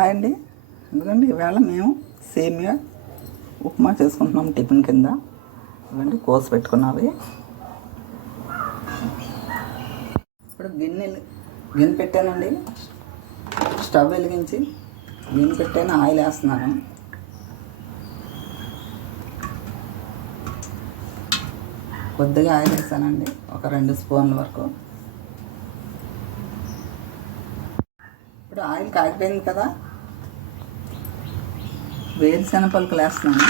Hi అండి. ఎందుకంటే ఈవేళ మేము సేమియా ఉప్మా చేసుకుంటున్నాం టిఫిన్ కింద. ఇవ్వండి కోసి పెట్టుకున్నవి. ఇప్పుడు గిన్నె గిన్నె పెట్టానండి. స్టవ్ వెలిగించి గిన్నె పెట్టాను ఆయిల్ వేస్తున్నాను. కొద్దిగా ఆయిల్ వేసానండి ఒక రెండు స్పూన్ల వరకు. ఇప్పుడు ఆయిల్ కాగిపోయింది కదా వేరుశెనగ పలుకులు వేస్తున్నాను.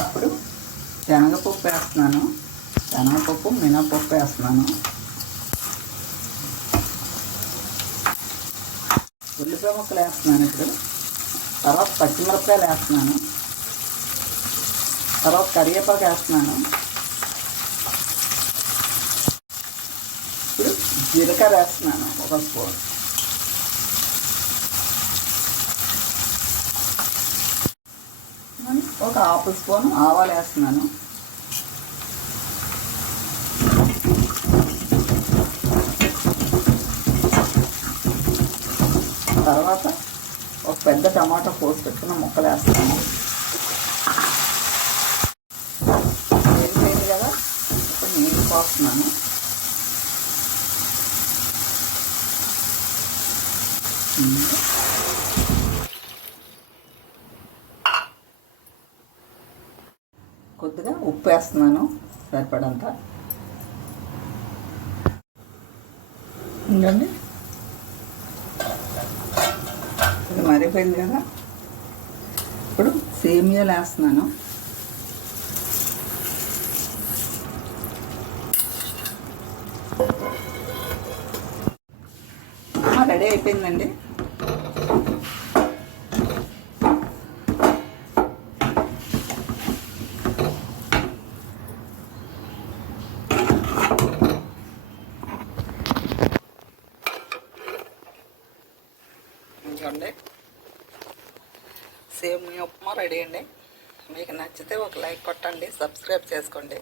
ఇప్పుడు శనగపప్పు వేస్తున్నాను. శనగపప్పు మినపప్పు వేస్తున్నాను. ఉల్లిపాయ ముక్కలు వేస్తున్నాను ఇప్పుడు. తర్వాత పచ్చిమిరపకాయలు వేస్తున్నాను. తర్వాత కరివేపాకు వేస్తున్నాను ఇప్పుడు జీలకర్ర వేస్తున్నాను ఒక స్పూన్ ఒక హాఫ్ స్పూన్ ఆవాలు వేస్తున్నాను తర్వాత ఒక పెద్ద టమాటా కోసి పెట్టుకున్న ముక్కలు వేస్తాను వేడిపోయింది కదా ఇప్పుడు నీళ్ళు పోస్తున్నాను కొద్దిగా ఉప్పు వేస్తున్నాను సరిపడంత. ఇంకండి ఇది మరిపోయింది కదా. ఇప్పుడు సేమియాలు వేస్తున్నాను రెడీ అయిపోయిందండి. చూడండి. సేమియా ఉప్మా రెడీ అండి. మీకు నచ్చితే ఒక లైక్ కొట్టండి సబ్స్క్రైబ్ చేసుకోండి.